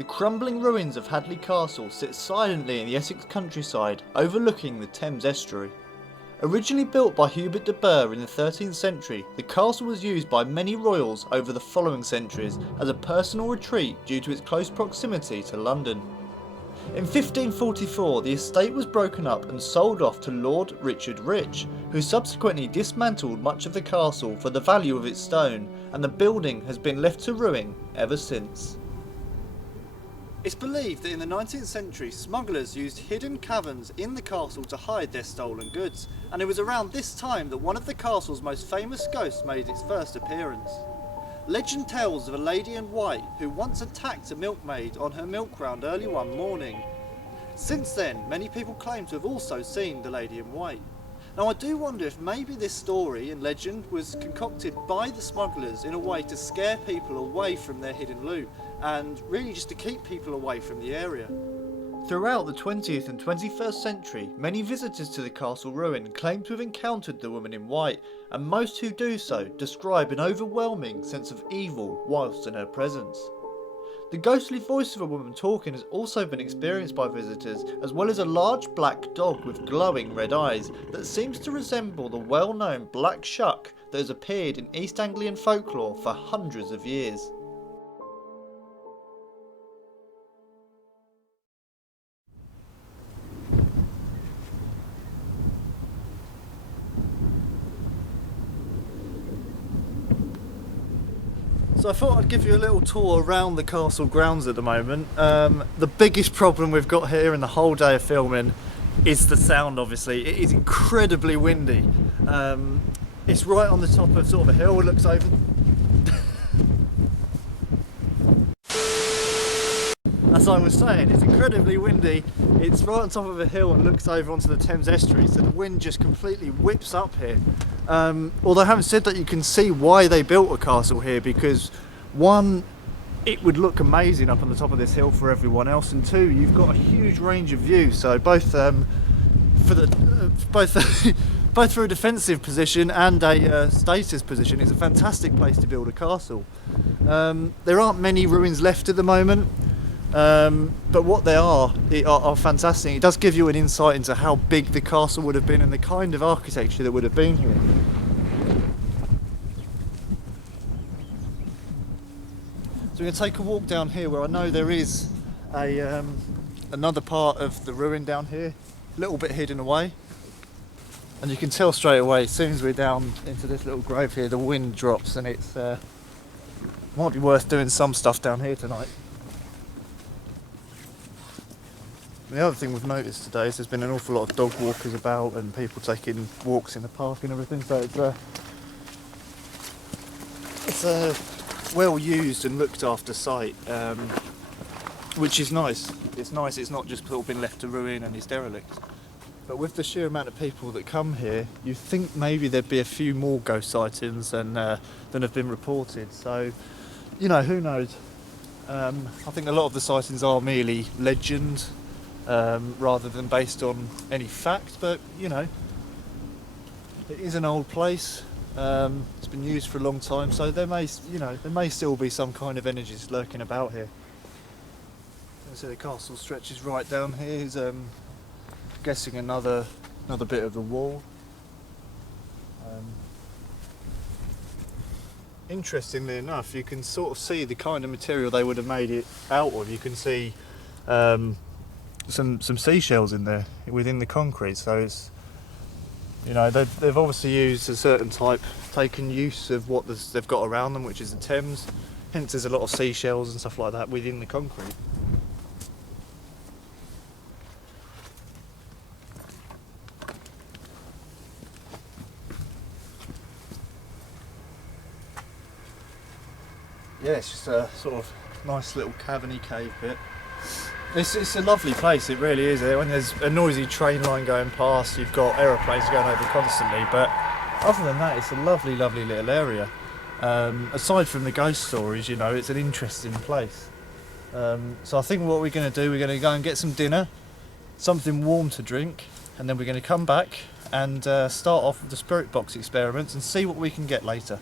The crumbling ruins of Hadleigh Castle sit silently in the Essex countryside, overlooking the Thames estuary. Originally built by Hubert de Burgh in the 13th century, the castle was used by many royals over the following centuries as a personal retreat due to its close proximity to London. In 1544, the estate was broken up and sold off to Lord Richard Rich, who subsequently dismantled much of the castle for the value of its stone, and the building has been left to ruin ever since. It's believed that in the 19th century, smugglers used hidden caverns in the castle to hide their stolen goods, and it was around this time that one of the castle's most famous ghosts made its first appearance. Legend tells of a lady in white who once attacked a milkmaid on her milk round early one morning. Since then, many people claim to have also seen the lady in white. Now, I do wonder if maybe this story and legend was concocted by the smugglers in a way to scare people away from their hidden loot, and really just to keep people away from the area. Throughout the 20th and 21st century, many visitors to the castle ruin claim to have encountered the woman in white, and most who do so describe an overwhelming sense of evil whilst in her presence. The ghostly voice of a woman talking has also been experienced by visitors, as well as a large black dog with glowing red eyes that seems to resemble the well-known black shuck that has appeared in East Anglian folklore for hundreds of years. So I thought I'd give you a little tour around the castle grounds at the moment. The biggest problem we've got here in the whole day of filming is the sound, obviously. It is incredibly windy. It's right on the top of sort of a hill, it looks over. As I was saying, it's incredibly windy. It's right on top of a hill and looks over onto the Thames estuary, so the wind just completely whips up here. Although I haven't said that, you can see why they built a castle here, because one, it would look amazing up on the top of this hill for everyone else, and two, you've got a huge range of views. So both both for a defensive position and a status position, it's a fantastic place to build a castle. There aren't many ruins left at the moment. But what they are fantastic. It does give you an insight into how big the castle would have been and the kind of architecture that would have been here. So we're going to take a walk down here where I know there is another part of the ruin down here, a little bit hidden away. And you can tell straight away, as soon as we're down into this little grove here, the wind drops, and it's might be worth doing some stuff down here tonight. The other thing we've noticed today is there's been an awful lot of dog walkers about and people taking walks in the park and everything, so it's a well used and looked after site, which is nice. It's nice, it's not just all been left to ruin and is derelict. But with the sheer amount of people that come here, you think maybe there'd be a few more ghost sightings than have been reported, so you know, who knows. I think a lot of the sightings are merely legend, rather than based on any fact, but you know, it is an old place. It's been used for a long time, so there may still be some kind of energies lurking about here. So the castle stretches right down here. Here's guessing another bit of the wall. Interestingly enough, you can sort of see the kind of material they would have made it out of. You can see some seashells in there within the concrete, so it's, you know, they've obviously used a certain type, taken use of what they've got around them, which is the Thames, hence there's a lot of seashells and stuff like that within the concrete. Yeah, it's just a sort of nice little caverny cave bit. It's a lovely place, it really is. When there's a noisy train line going past, you've got aeroplanes going over constantly, but other than that, it's a lovely, lovely little area. Aside from the ghost stories, you know, it's an interesting place. So I think what we're going to do, we're going to go and get some dinner, something warm to drink, and then we're going to come back and start off with the spirit box experiments and see what we can get later.